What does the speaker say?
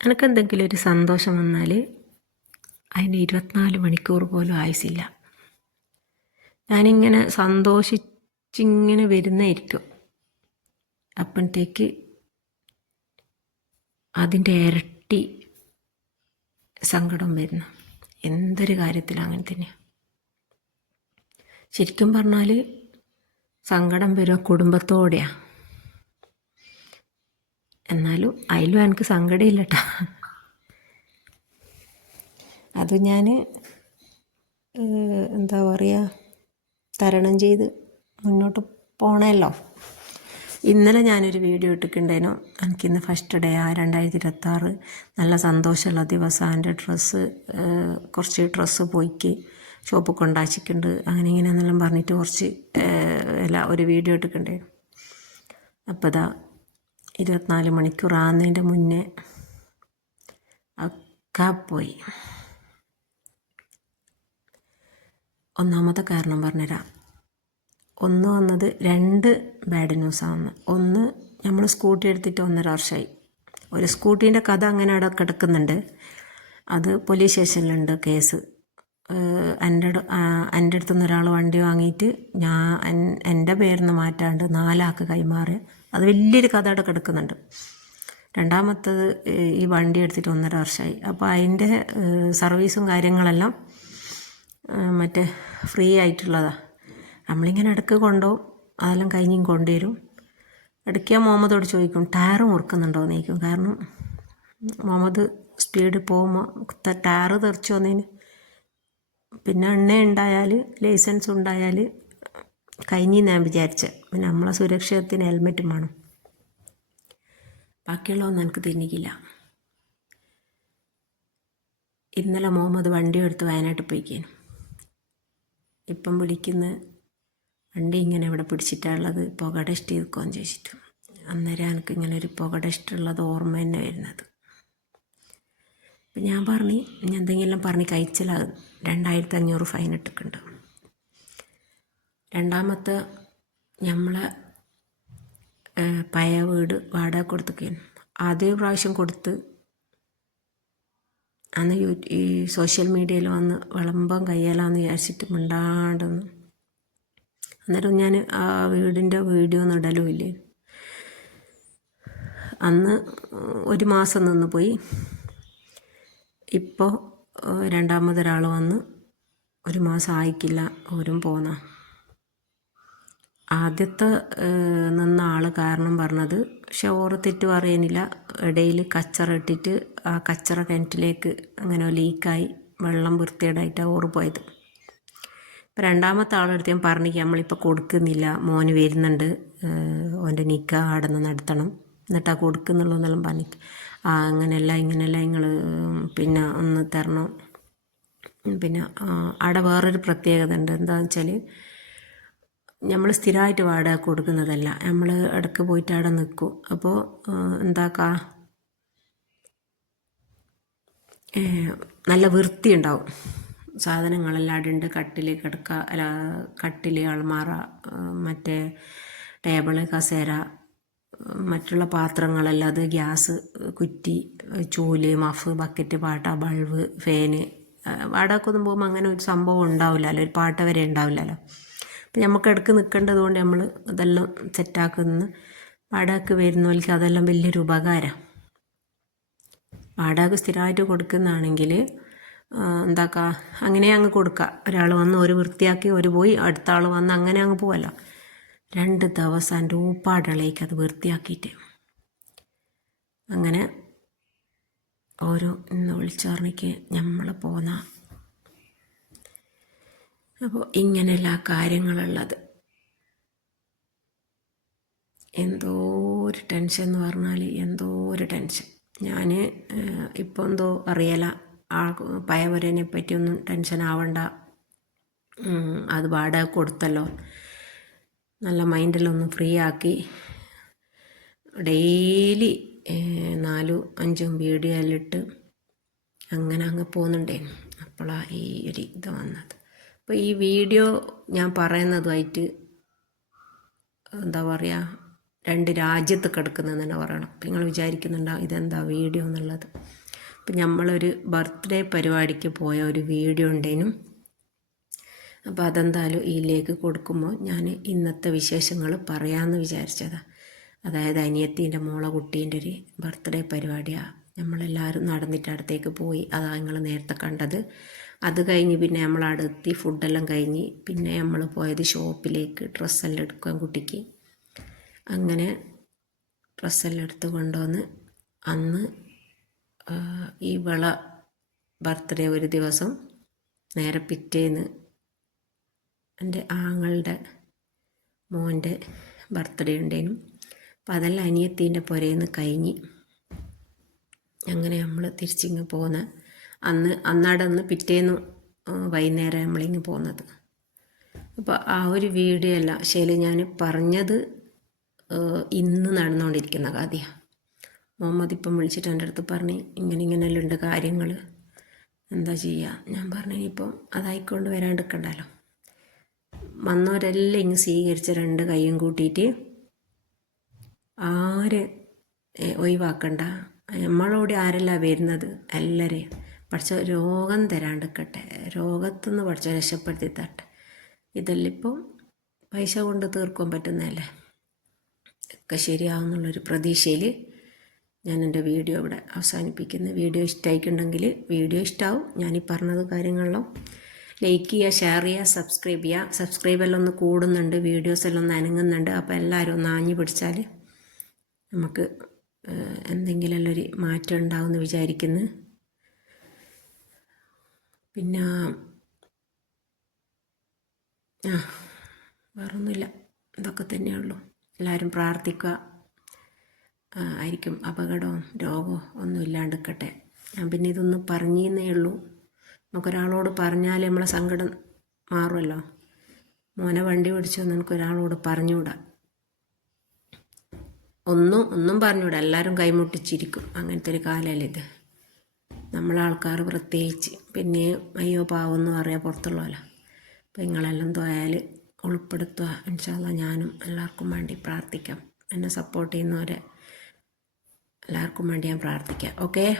എനിക്കെന്തെങ്കിലും ഒരു സന്തോഷം വന്നാൽ അതിന് ഇരുപത്തിനാല് മണിക്കൂർ പോലും ആയുസില്ല ഞാനിങ്ങനെ സന്തോഷിച്ചിങ്ങനെ വരുന്നതായിരിക്കും. അപ്പോഴത്തേക്ക് അതിന്റെ ഇരട്ടി സങ്കടം വരുന്നു. എന്തൊരു കാര്യത്തിലും അങ്ങനെ തന്നെയാണ് ശരിക്കും പറഞ്ഞാൽ സങ്കടം വരുക കുടുംബത്തോടെയാണ് എന്നാലും അതിലും എനിക്ക് സങ്കടമില്ല കേട്ടോ അത് ഞാൻ എന്താ പറയുക തരണം ചെയ്ത് മുന്നോട്ട് പോണല്ലോ. ഇന്നലെ ഞാനൊരു വീഡിയോ ഇട്ടിട്ടുണ്ടായിരുന്നു. എനിക്കിന്ന് ഫസ്റ്റ് ഡേ ആ രണ്ടായിരത്തി ഇരുപത്താറ് നല്ല സന്തോഷമുള്ള ദിവസം. എന്റെ ഡ്രസ്സ് കുറച്ച് ഡ്രസ്സ് പോയിക്ക്. ഷോപ്പ് കൊണ്ടാച്ചിട്ടുണ്ട് അങ്ങനെ ഇങ്ങനെയെന്നെല്ലാം പറഞ്ഞിട്ട് കുറച്ച് അല്ല ഒരു വീഡിയോ ഇട്ടിട്ടുണ്ടായിരുന്നു. അപ്പോൾ ഇതാ ഇരുപത്തിനാല് മണിക്കൂർ ആകുന്നതിന്റെ മുന്നേ ഒക്കെ പോയി. ഒന്നാമത്തെ കാരണം പറഞ്ഞുതരാം. ഒന്ന് വന്നത് രണ്ട് ബാഡ് ന്യൂസാണ് ഒന്ന് നമ്മൾ സ്കൂട്ടി എടുത്തിട്ട് ഒന്നര വർഷമായി ഒരു സ്കൂട്ടീന്റെ കഥ അങ്ങനെ അവിടെ കിടക്കുന്നുണ്ട്. അത് പോലീസ് സ്റ്റേഷനിലുണ്ട് കേസ്. എന്റെ എന്റെ അടുത്ത് നിന്ന് ഒരാൾ വണ്ടി വാങ്ങിയിട്ട് ഞാൻ എന്റെ പേരിൽ നിന്ന് മാറ്റാണ്ട് നാലാക്ക് കൈമാറി. അത് വലിയൊരു കഥ അവിടെ കിടക്കുന്നുണ്ട്. രണ്ടാമത്തത് ഈ വണ്ടി എടുത്തിട്ട് ഒന്നര വർഷമായി. അപ്പോൾ അതിന്റെ സർവീസും കാര്യങ്ങളെല്ലാം മറ്റേ ഫ്രീ ആയിട്ടുള്ളതാണ് നമ്മളിങ്ങനെ ഇടയ്ക്ക് കൊണ്ടുപോകും. അതെല്ലാം കഴിഞ്ഞും കൊണ്ടുവരും. ഇടയ്ക്ക് മുഹമ്മദോട് ചോദിക്കും ടയർ മുറുക്കുന്നുണ്ടോ? നീക്കും കാരണം മുഹമ്മദ് സ്പീഡ് പോകുമ്പോൾ ടയർ തെറിച്ചു വന്നതിന് പിന്നെ എണ്ണ ഉണ്ടായാൽ ലൈസൻസ് ഉണ്ടായാൽ കഴിഞ്ഞു ഞാൻ വിചാരിച്ചത് പിന്നെ നമ്മളെ സുരക്ഷത്തിന് ഹെൽമെറ്റും വേണം. ബാക്കിയുള്ളതൊന്നും എനിക്ക് തിന്നിക്കില്ല ഇന്നലെ മുഹമ്മദ് വണ്ടി എടുത്ത് വയനാട്ടിൽ പോയിക്കേനു. ഇപ്പം വിളിക്കുന്ന വണ്ടി ഇങ്ങനെ ഇവിടെ പിടിച്ചിട്ടുള്ളത് പുക ടെസ്റ്റ് ചെയ്തുക്കോന്ന് ചോദിച്ചിട്ട്. അന്നേരം എനിക്ക് ഇങ്ങനെ ഒരു പുക ടെസ്റ്റ് ഉള്ളത് ഓർമ്മ തന്നെ വരുന്നത്. അപ്പം ഞാൻ പറഞ്ഞു ഞാൻ എന്തെങ്കിലും പറഞ്ഞ് കഴിച്ചാൽ രണ്ടായിരത്തി അഞ്ഞൂറ് ഫൈൻ ഇട്ടിട്ടുണ്ട്. രണ്ടാമത്തെ നമ്മളെ പയ വീട് വാടക കൊടുത്തൊക്കെയാണ്. ആദ്യ പ്രാവശ്യം കൊടുത്ത് അന്ന് യൂ ഈ സോഷ്യൽ മീഡിയയിൽ വന്ന് വിളമ്പം കയ്യാലാന്ന് വിചാരിച്ചിട്ട് മിണ്ടാണ്ടെന്ന്. അന്നേരം ഞാൻ ആ വീടിന്റെ വീഡിയോ ഒന്നും ഇല്ലേ. അന്ന് ഒരു മാസം നിന്ന് പോയി. ഇപ്പോൾ രണ്ടാമതൊരാൾ വന്ന് ഒരു മാസം ആയിക്കില്ല ഓരും പോന്ന. ആദ്യത്തെ നിന്ന ആൾ കാരണം പറഞ്ഞത് പക്ഷെ ഓറ് തെറ്റ് പറയാനില്ല ഇടയിൽ കച്ചറ ഇട്ടിട്ട് ആ കച്ചറ കിണറ്റിലേക്ക് അങ്ങനെ ലീക്കായി വെള്ളം വൃത്തികേടായിട്ടാണ് ഓറ് പോയത്. ഇപ്പം രണ്ടാമത്തെ ആളെടുത്ത് ഞാൻ പറഞ്ഞിക്ക് നമ്മളിപ്പോൾ കൊടുക്കുന്നില്ല മോന് വരുന്നുണ്ട് ഓന്റെ നിക്ക അവിടെ നിന്ന് നടത്തണം എന്നിട്ടാ കൊടുക്കുന്നുള്ളൂ പറഞ്ഞു ആ അങ്ങനെയല്ല ഇങ്ങനെയല്ല നിങ്ങൾ പിന്നെ ഒന്ന് തരണം. പിന്നെ അവിടെ വേറൊരു പ്രത്യേകത ഉണ്ട്. എന്താണെന്ന് വെച്ചാൽ നമ്മൾ സ്ഥിരമായിട്ട് വാടക കൊടുക്കുന്നതല്ല. നമ്മൾ ഇടയ്ക്ക് പോയിട്ട് അവിടെ നിൽക്കും അപ്പോൾ എന്താക്കാ? നല്ല വൃത്തി ഉണ്ടാവും. സാധനങ്ങളെല്ലാം അവിടെ ഉണ്ട്. കട്ടിൽ കിടക്ക അല്ല കട്ടിൽ അൾമാറ മറ്റേ ടേബിൾ കസേര മറ്റുള്ള പാത്രങ്ങളല്ലാതെ ഗ്യാസ് കുറ്റി ചൂൽ മഫ് ബക്കറ്റ് പാട്ട ബൾബ് ഫാന് വാടകയ്ക്കൊന്നും പോകുമ്പോൾ അങ്ങനെ ഒരു സംഭവം ഉണ്ടാവില്ലല്ലോ ഒരു പാട്ട വരെ ഉണ്ടാവില്ലല്ലോ. അപ്പം നമുക്ക് ഇടയ്ക്ക് നിൽക്കേണ്ടത് കൊണ്ട് നമ്മൾ ഇതെല്ലാം സെറ്റാക്കുന്ന വാടകയ്ക്ക് വരുന്നവർക്ക് അതെല്ലാം വലിയൊരു ഉപകാരം. വാടക സ്ഥിരമായിട്ട് കൊടുക്കുന്നതാണെങ്കിൽ എന്താക്കുക അങ്ങനെ അങ്ങ് കൊടുക്കുക ഒരാൾ വന്ന് ഒരു വൃത്തിയാക്കി ഒരു പോയി അടുത്ത ആൾ വന്ന് അങ്ങനെ അങ്ങ് പോവല്ലോ. രണ്ട് ദിവസം എന്റെ അത് വൃത്തിയാക്കിയിട്ട്. അങ്ങനെ ഓരോ ഇന്ന് വിളിച്ചോർണിക്ക് നമ്മൾ പോന്ന. അപ്പോൾ ഇങ്ങനെയുള്ള കാര്യങ്ങളുള്ളത്. എന്തോ ഒരു ടെൻഷൻ എന്ന് പറഞ്ഞാൽ എന്തോ ഒരു ടെൻഷൻ ഞാൻ ഇപ്പോൾ എന്തോ അറിയല. ആ പയവരനെ പറ്റിയൊന്നും ടെൻഷൻ ആവണ്ട അത് വാടക കൊടുത്തല്ലോ. നല്ല മൈൻഡിലൊന്ന് ഫ്രീ ആക്കി ഡെയിലി നാലും അഞ്ചും വീഡിയോ എല്ലിട്ട് അങ്ങനെ അങ്ങ് പോകുന്നുണ്ടേ. അപ്പോഴാണ് ഈ ഒരു ഇത് വന്നത്. അപ്പോൾ ഈ വീഡിയോ ഞാൻ പറയുന്നതുമായിട്ട് എന്താ പറയുക രണ്ട് രാജ്യത്ത് കിടക്കുന്നതെന്ന് തന്നെ പറയണം. നിങ്ങൾ വിചാരിക്കുന്നുണ്ടാവും ഇതെന്താ വീഡിയോ എന്നുള്ളത്. അപ്പം നമ്മളൊരു ബർത്ത്ഡേ പരിപാടിക്ക് പോയ ഒരു വീഡിയോ ഉണ്ടേനും. അപ്പോൾ അതെന്തായാലും ഇതിലേക്ക് കൊടുക്കുമ്പോൾ ഞാൻ ഇന്നത്തെ വിശേഷങ്ങൾ പറയാമെന്ന് വിചാരിച്ചതാണ് അതായത് അനിയത്തിന്റെ മോളെ കുട്ടീന്റെ ഒരു ബർത്ത്ഡേ പരിപാടിയാണ് നമ്മളെല്ലാവരും നടന്നിട്ട് അടുത്തേക്ക് പോയി അതാണ് നിങ്ങൾ നേരത്തെ കണ്ടത്. അത് കഴിഞ്ഞ് പിന്നെ നമ്മൾ അടുത്തി ഫുഡെല്ലാം കഴിഞ്ഞ് പിന്നെ നമ്മൾ പോയത് ഷോപ്പിലേക്ക് ഡ്രസ്സെല്ലാം എടുക്കാൻ കുട്ടിക്ക്. അങ്ങനെ ഡ്രസ്സെല്ലാം എടുത്ത് കൊണ്ടുവന്ന് അന്ന് ഈ വള ബർത്ത്ഡേ ഒരു ദിവസം നേരെ പിറ്റേന്ന് എന്റെ ആങ്ങളുടെ മോന്റെ ബർത്ത്ഡേ ഉണ്ടേനും. അപ്പം അതെല്ലാം അനിയത്തീന്റെ പുരയിന്ന് കഴിഞ്ഞ് അങ്ങനെ നമ്മൾ തിരിച്ചിങ്ങ് പോന്ന്. അന്ന് അന്നാടന്ന് പിറ്റേന്ന് വൈകുന്നേരം നമ്മളിങ്ങ് പോകുന്നത് അപ്പോൾ ആ ഒരു വീഡിയോ അല്ല ശരി ഞാൻ പറഞ്ഞത് ഇന്ന് നടന്നുകൊണ്ടിരിക്കുന്ന കഥയാണ് മുഹമ്മദ് ഇപ്പം വിളിച്ചിട്ട് എന്റെ അടുത്ത് പറഞ്ഞ് ഇങ്ങനെ ഇങ്ങനെയെല്ലാം ഉണ്ട് കാര്യങ്ങൾ എന്താ ചെയ്യുക ഞാൻ പറഞ്ഞു ഇനിയിപ്പം അതായിക്കൊണ്ട് വരാണ്ടിരിക്കണ്ടല്ലോ വന്നവരെല്ലാം ഇങ്ങ് സ്വീകരിച്ച രണ്ട് കൈയും കൂട്ടിയിട്ട് ആരെ ഒഴിവാക്കണ്ട. നമ്മളോട് ആരല്ല വരുന്നത്? എല്ലാവരെയും പഠിച്ച രോഗം തരാണ്ടിക്കട്ടെ രോഗത്തുനിന്ന് പഠിച്ച രക്ഷപ്പെടുത്തി തട്ടെ ഇതെല്ലാം ഇപ്പം പൈസ കൊണ്ട് തീർക്കാൻ പറ്റുന്നതല്ലേ? ഒക്കെ ശരിയാവുന്നുള്ളൊരു പ്രതീക്ഷയിൽ ഞാൻ എന്റെ വീഡിയോ ഇവിടെ അവസാനിപ്പിക്കുന്നു. വീഡിയോ ഇഷ്ടമായിട്ടുണ്ടെങ്കിൽ വീഡിയോ ഇഷ്ടമാവും ഞാനീ പറഞ്ഞത് കാര്യങ്ങളിലും ലൈക്ക് ചെയ്യുക ഷെയർ ചെയ്യുക സബ്സ്ക്രൈബ് ചെയ്യുക. സബ്സ്ക്രൈബ് എല്ലാം ഒന്ന് കൂടുന്നുണ്ട് വീഡിയോസ് എല്ലാം ഒന്ന് അനങ്ങുന്നുണ്ട്. അപ്പോൾ എല്ലാവരും ഒന്ന് ആഞ്ഞു പിടിച്ചാൽ നമുക്ക് എന്തെങ്കിലും ഒരു മാറ്റം ഉണ്ടാവുമെന്ന് വിചാരിക്കുന്നു. പിന്നെ ആ വേറൊന്നുമില്ല. ഇതൊക്കെ തന്നെയുള്ളൂ എല്ലാവരും പ്രാർത്ഥിക്കുക. ആയിരിക്കും അപകടവും രോഗമോ ഒന്നും ഇല്ലാണ്ടിരിക്കട്ടെ ഞാൻ പിന്നെ ഇതൊന്ന് പറഞ്ഞേ ഉള്ളൂ. നമുക്കൊരാളോട് പറഞ്ഞാൽ നമ്മളെ സങ്കടം മാറുമല്ലോ മോനെ വണ്ടി പിടിച്ചു നിനക്ക് ഒരാളോട് പറഞ്ഞുകൂടാ. ഒന്നും ഒന്നും പറഞ്ഞുകൂടാ. എല്ലാവരും കൈമുട്ടിച്ചിരിക്കും. അങ്ങനത്തെ ഒരു കാലമല്ലേ ഇത്. നമ്മളെ ആൾക്കാർ പ്രത്യേകിച്ച്. പിന്നെ അയ്യോ പാവമെന്ന് പറയാൻ പുറത്തുള്ളവല്ല അപ്പം നിങ്ങളെല്ലാം തോയാൽ ഉൾപ്പെടുത്തുക ഇൻഷാല്ല ഞാനും എല്ലാവർക്കും വേണ്ടി പ്രാർത്ഥിക്കാം. എന്നെ സപ്പോർട്ട് ചെയ്യുന്നവരെ എല്ലാവർക്കും വേണ്ടി ഞാൻ പ്രാർത്ഥിക്കാം. ഓക്കേ